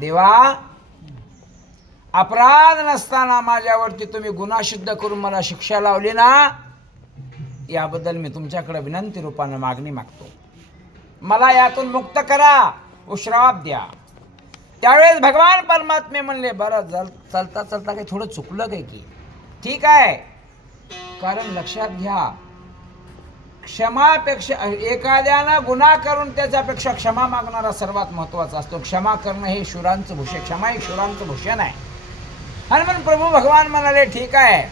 देवा अपराध नसताना माझ्यावरती तुम्ही गुन्हा सिद्ध करून मला शिक्षा लावली ना याबद्दल मी तुमच्याकडे विनंती रूपानं मागणी मागतो. मला यातून मुक्त करा उश्राप द्या. त्यावेळेस भगवान परमात्मे म्हणले बरं जल चलता चलता काही थोडं चुकलं काय की? ठीक आहे. कारण लक्षात घ्या क्षमापेक्षा एखाद्यानं गुन्हा करून त्याच्यापेक्षा क्षमा मागणारा सर्वात महत्त्वाचा असतो. क्षमा करणं हे शुरांचं भूषण क्षमा हे शुरांचं भूषण आहे. आणि म्हणून प्रभू भगवान म्हणाले ठीक आहे.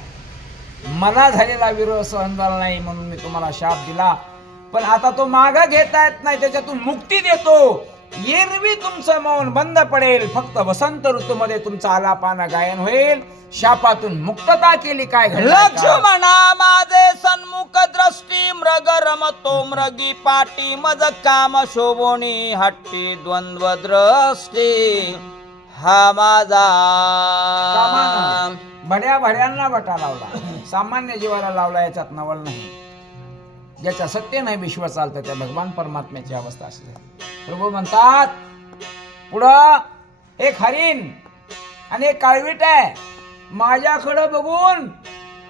मला झालेला विरोध सहन झाला नाही म्हणून मी तुम्हाला शाप दिला. पण आता तो मागं घेता येत नाही त्याच्यातून मुक्ती देतो. एरवी तुमचं मौन बंद पडेल. फक्त वसंत ऋतूमध्ये तुमचा आलापाना गायन होईल. शापातून मुक्तता केली काय? लक्ष्मणा माझे सन्मुख दृष्टी मृग रमतो मृगी पाटी मज काम शोभोणी हट्टी द्वंद्व दृष्टी. हा माझा भड्या भड्यांना बटा लावला. सामान्य जीवाला लावला याच्यात नवल नाही. ज्याच्या सत्य नाही विश्व चालतं त्या भगवान परमात्म्याची अवस्था असते प्रभू म्हणतात पुढं एक हरिण आणि एक काळवीट आहे. माझ्याकडं बघून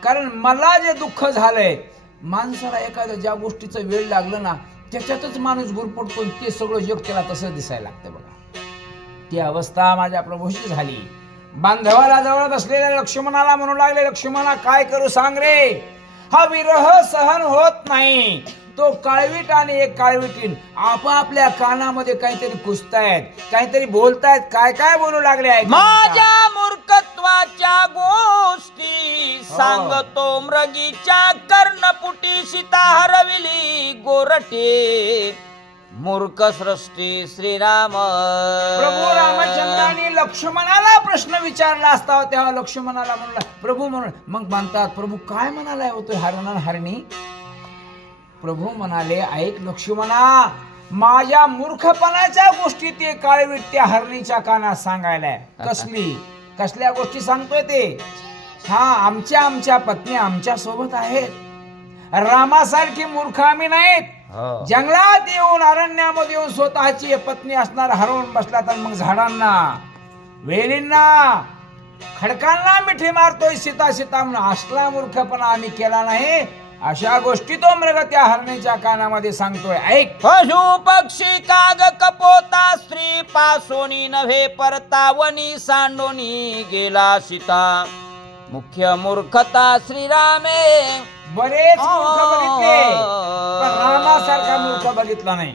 कारण मला जे दुःख झालंय माणसाला एखाद्या ज्या गोष्टीचं वेळ लागलं ना त्याच्यातच माणूस गुरपटतो ते सगळं जग त्याला तसं दिसायला लागतं बघा. ती अवस्था माझ्या प्रभूशी झाली. बांधवाला जवळ बसलेल्या लक्ष्मणाला म्हणू लागले लक्ष्मणा काय करू सांग रे? हा विरह सहन होत नाही. तो काळवीट आणि एक काळवीटीन आपापल्या कानामध्ये काहीतरी कुसतायत काहीतरी बोलतायत काय काय बोलू लागले आहेत माझ्या मूर्खत्वाच्या गोष्टी सांगतो मृगीच्या कर्णपुटी सीता हरविली गोरटे मूर्ख सृष्टी श्रीराम. प्रभू रामचंद्राने लक्ष्मणाला प्रश्न विचारला असता तेव्हा लक्ष्मणाला म्हणला प्रभू म्हणून मग म्हणतात प्रभू काय म्हणालाय होतो हरण हरणी? प्रभू म्हणाले ऐक लक्ष्मणा माझ्या मूर्खपणाच्या गोष्टी ते काळवीट त्या हरणीच्या कानात सांगायलाय. कसली? कसल्या गोष्टी सांगतोय ते? हा आमच्या आमच्या पत्नी आमच्यासोबत आहेत. रामासारखी मूर्ख आम्ही नाहीत. जंगलात येऊन अरण्यामध्ये येऊन स्वतःची पत्नी असणार हरवून बसला तर मग झाडांना वेलींना खडकांना मिठी मारतोय सीता सीता म्हणून. असला मूर्खपणा आम्ही केला नाही अशा गोष्टी तो मृग त्या हरणीच्या कानामध्ये सांगतोय. ऐक. पशु पक्षी काग कपोता स्त्री पासोनी नव्हे परतावनी सांडोनी गेला सीता. मुख्य मूर्खता श्रीरामे बरेच मूर्ख बघितले. पण रामासारखा मूर्ख बघितला नाही.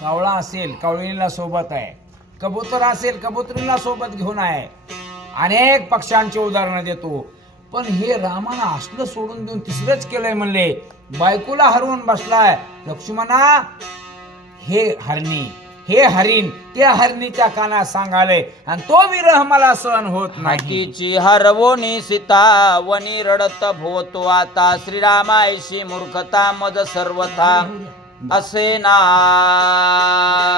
कावळा असेल कावळीला सोबत आहे. कबूतर असेल कबुतरीला सोबत घेऊन आहे. अनेक पक्ष्यांची उदाहरणं देतो. पण हे रामानं असलं सोडून देऊन तिसरंच केलंय म्हणले. बायकोला हरवून बसलाय. लक्ष्मणा हे हरणी. हे हरिण त्या हरणीच्या कानात सांगाले आणि तो विरह मला सहन होत नाही. हाकीची हरवोनी सीता वनी रडत भोतो आता. श्रीरामायशी मूर्खता मज सर्वथा. असे ना.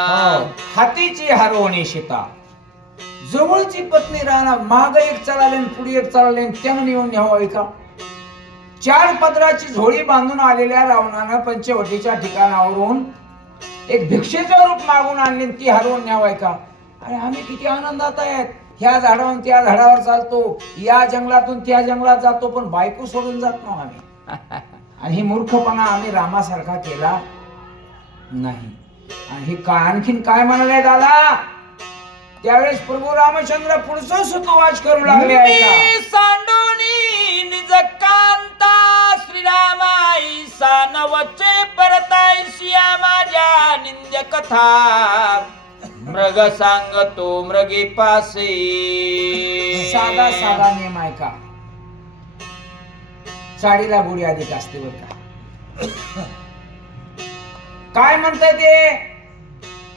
हो. हातीची हरवणी सीता. जवळची पत्नी राहणार माग एक चालले पुढे एक चालले त्यानं नेऊन न्यावावी का चार पदराची झोळी बांधून आलेल्या रावणानं पंचवटीच्या ठिकाणावरून एक भिक्षेचं रूप मागून आणली आणि ती हरवून न्यावाय का? अरे आम्ही किती आनंदात आहेत. ह्या झाडावरून त्या झाडावर चालतो. या जंगलातून त्या जंगलात जातो पण बायको सोडून जात ना आम्ही. आणि ही मूर्खपणा आम्ही रामासारखा केला नाही. आणि हे का आणखीन काय म्हणाले दादा? त्यावेळेस प्रभू रामचंद्र पुढचं सुतवाच करू लागले आहे श्रीरामाई सानवचे परताई माझ्या निंद्य कथा मृग सांगतो मृगे पासे. साधा साधा नियम आहे का? साडीला बुडी अधिक असते बर का? काय म्हणताय ते?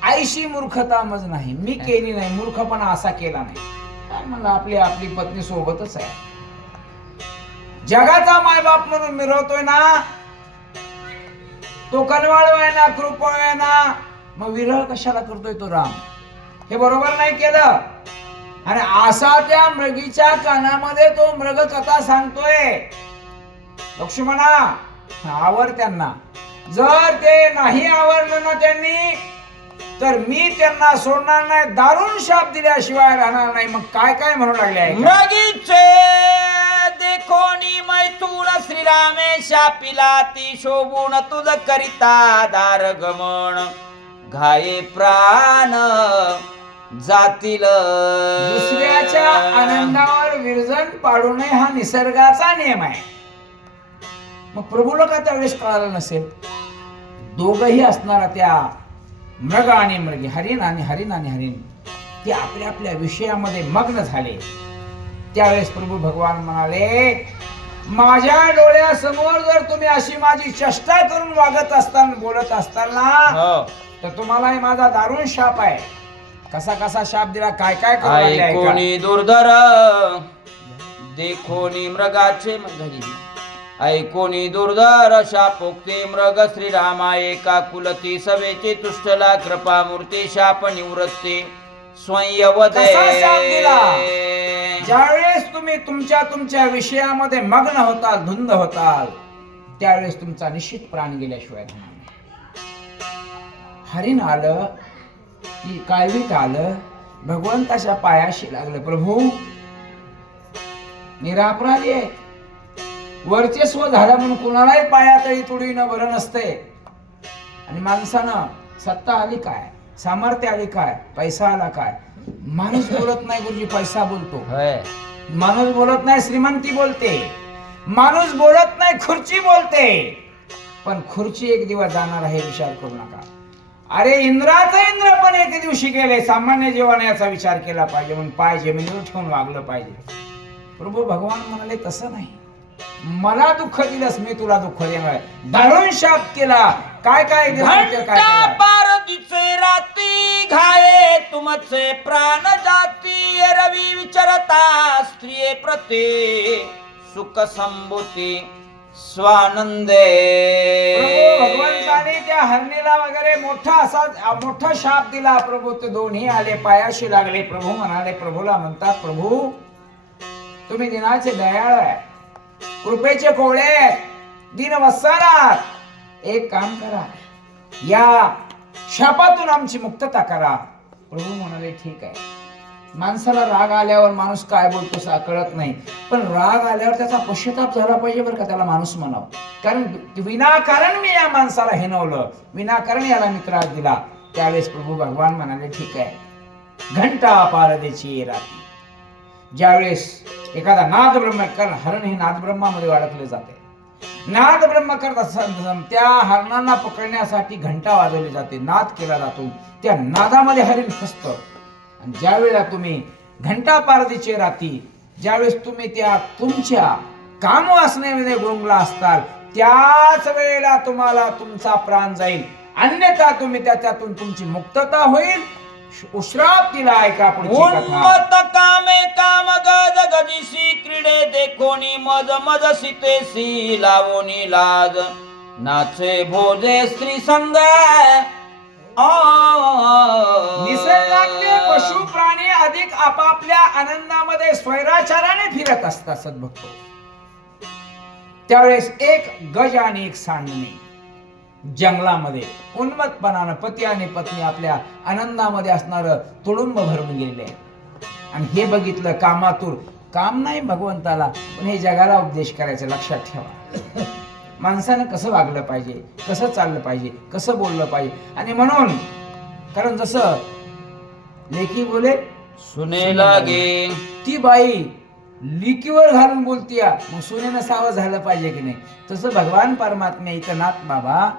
आईशी मूर्खता मज नाही. मी केली नाही. मूर्खपणा असा केला नाही. काय म्हणलं आपली आपली पत्नी सोबतच आहे. जगाचा मायबाप म्हणून मिरवतोय ना तो कनवाळ आहे ना कृपळ मग विरह कशाला करतोय तो राम? हे बरोबर नाही केलं. आणि असा त्या मृगीच्या कानामध्ये तो मृग कथा सांगतोय. लक्ष्मणा आवर त्यांना. जर ते नाही आवरलं ना त्यांनी तर मी त्यांना सोडणार नाही दारुण शाप दिल्याशिवाय राहणार नाही. मग काय काय म्हणू लागले? मृगीचे देखोनी श्रीरामेशा श्रीरामे ती शोभून तुझ करिता दार गमन. घाये प्राण जातील. दुसऱ्याच्या आनंदावर विरजन पाडू नये हा निसर्गाचा नियम आहे. मग प्रभूला का त्यावेळेस कळालं नसेल. दोघही असणारा त्या मृग आणि मृगी हरिण आणि हरिण आणि हरिण. ते आपल्या आपल्या विषयामध्ये मग्न झाले. त्यावेळेस प्रभू भगवान म्हणाले माझ्या डोळ्यासमोर जर तुम्ही अशी माझी चेष्टा करून वागत असताना बोलत असताल ना हो तर तुम्हालाही माझा दारुण शाप आहे कसा कसा शाप दिला काय काय. ऐकोनी दुर्धर देखोनी मृगाचे घरी ऐकोनी दुर्धर शापोक्ते मृग श्रीरामा एका कुलती सभेचे तुष्टला कृपा मूर्ती शाप निवृत्ती दिला? ज्यावेळेस तुम्ही तुमच्या तुमच्या विषयामध्ये मग्न होताल धुंद होताल त्यावेळेस तुमचा निश्चित प्राण गेल्याशिवाय हरिण आलं की काळवीत आलं भगवंताच्या पायाशी लागलं प्रभू निरापराधी आहे. वर्चस्व झालं म्हणून कुणालाही पायातही तुडीनं बरं नसते. आणि माणसानं सत्ता आली काय? सामर्थ्य आली काय? पैसा आला काय? माणूस बोलत नाही गुरुजी पैसा बोलतो. माणूस बोलत नाही श्रीमंती बोलते. माणूस बोलत नाही खुर्ची बोलते. पण खुर्ची एक दिवस जाणार आहे विचार करू नका. अरे इंद्राचं इंद्र पण एक दिवशी गेले सामान्य जीवन याचा विचार केला पाहिजे म्हणून पाय जमिनीवर ठेवून वागलं पाहिजे. प्रभू भगवान म्हणाले तसं नाही. मला दुःख दिलंस मी तुला दुःख देणार. दारुण शाप केला. काय काय काय तिचे राती घाये तुमचे प्राण जाती रवी विचरता स्त्रिये प्रते सुख संभूती स्वानंदे. भगवंताने त्या हरणीला वगैरे मोठा असा मोठा शाप दिला प्रभू ते दोन्ही आले पायाशी लागले प्रभू म्हणाले प्रभूला म्हणतात प्रभू तुम्ही दिनाचे दयाळ आहे कृपेचे कोळे दिन वत्सरात एक काम करा या शापातून आमची मुक्तता करा. प्रभू म्हणाले ठीक आहे. माणसाला राग आल्यावर माणूस काय बोलतो सा कळत नाही. पण राग आल्यावर त्याचा पश्चाताप झाला पाहिजे बरं का त्याला माणूस म्हणावं. कारण विनाकारण मी या माणसाला हिनवलं. विनाकारण याला मी त्रास दिला. त्यावेळेस प्रभू भगवान म्हणाले ठीक आहे. घंटा पारदेची राती ज्यावेळेस एखादा नाद ब्रह्म कारण हरण हे नाद ब्रह्मामध्ये अडकले जाते. नाद ब्रह्म करत असताना त्या हरणांना पकडण्यासाठी घंटा वाजवली जाते नाद केला जातो. त्या नादामध्ये हरिण फसत आणि ज्यावेळेला तुम्ही घंटा पारदीचे राती ज्यावेळेस तुम्ही त्या तुमच्या कामवासनेमध्ये गुंगला असताल त्याच वेळेला तुम्हाला तुमचा प्राण जाईल. अन्यथा तुम्ही त्याच्यातून तुमची मुक्तता होईल. उश्राप दिला ऐका उन्मत कामे काम गज गजीसी क्रीडे देखोनी मज मज सीतेसी लावोनी लाज नाचे भोजे स्त्री संग निसर्गातले पशु प्राणी अधिक आपापल्या आनंदामध्ये स्वैराचाराने फिरत असतात सद्भक्त त्यावेळेस एक गज आणि एक सांडणी जंगलामध्ये. उन्मत्पणानं पती आणि पत्नी आपल्या आनंदामध्ये असणार तुडुंब भरून गेले आणि हे बघितलं कामातूर काम नाही भगवंताला पण हे जगाला उपदेश करायचा लक्षात ठेवा. माणसानं कसं वागलं पाहिजे कसं चाललं पाहिजे कसं बोललं पाहिजे? आणि म्हणून कारण जसं लेखी बोले सुने लागे ती बाई लिकीवर घालून बोलतीया. मग सुनेनं सावं झालं पाहिजे की नाही? तसं भगवान परमात्मा इथं नाथ बाबा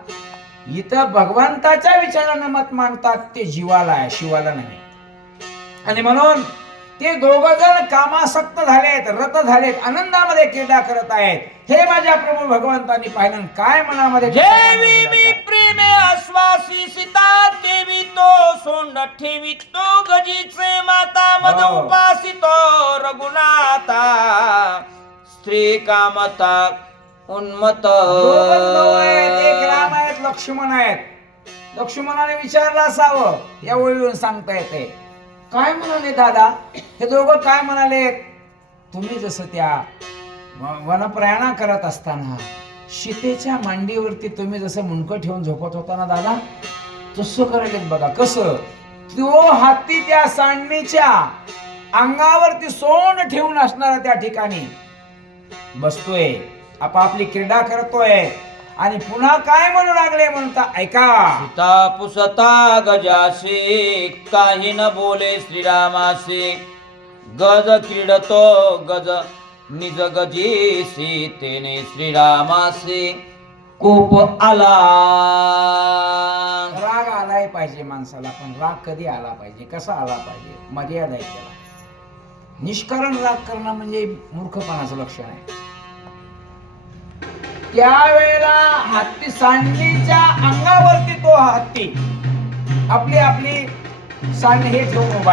इथं भगवंताच्या विचारानं मत मांडतात ते जीवाला आहे शिवाला नाही. आणि म्हणून ते दोघ जण कामासक्त झालेत रत झालेत आनंदामध्ये क्रीडा करत आहेत. हे माझ्या प्रभू भगवंतांनी पाहिलं काय मनामध्ये आश्वासी सीता देवी तो सोंड ठेवी तो गजीचे माता मद हो. उपासितो रघुनाथा. स्त्री कामता उन्मत. दोघंच भाऊ आहेत एक राम आहेत लक्ष्मण आहेत. लक्ष्मणाने विचारलं असावं या ओळीवरून सांगता येते. काय म्हणाले दादा? हे दोघं काय म्हणाले तुम्ही जसं त्या व- वनप्रयाणा करत असताना शितेच्या मांडीवरती तुम्ही जसं मुंडकं ठेवून झोपत होता ना दादा तसं करायला बघा. कसं? तो हाती त्या सांडणीच्या अंगावरती सोंड ठेवून असणारा त्या ठिकाणी बसतोय. आपापली क्रीडा करतोय. आणि पुन्हा काय म्हणू लागले म्हणता ऐका. सीता पुसता गजासे काही न बोले श्रीरामासे. गज क्रीडतो गज निज गजेसी तेने श्रीरामासे कोप आला राग आलाय पाहिजे माणसाला पण राग कधी आला पाहिजे? कसा आला पाहिजे? मर्यादा आहे त्याला. निष्कारण राग करणं म्हणजे मूर्खपणाचं लक्षण आहे. त्यावेळेला हत्ती सांडलीच्या अंगावरती तो हत्ती. आपली आपली सांड हे ठेवून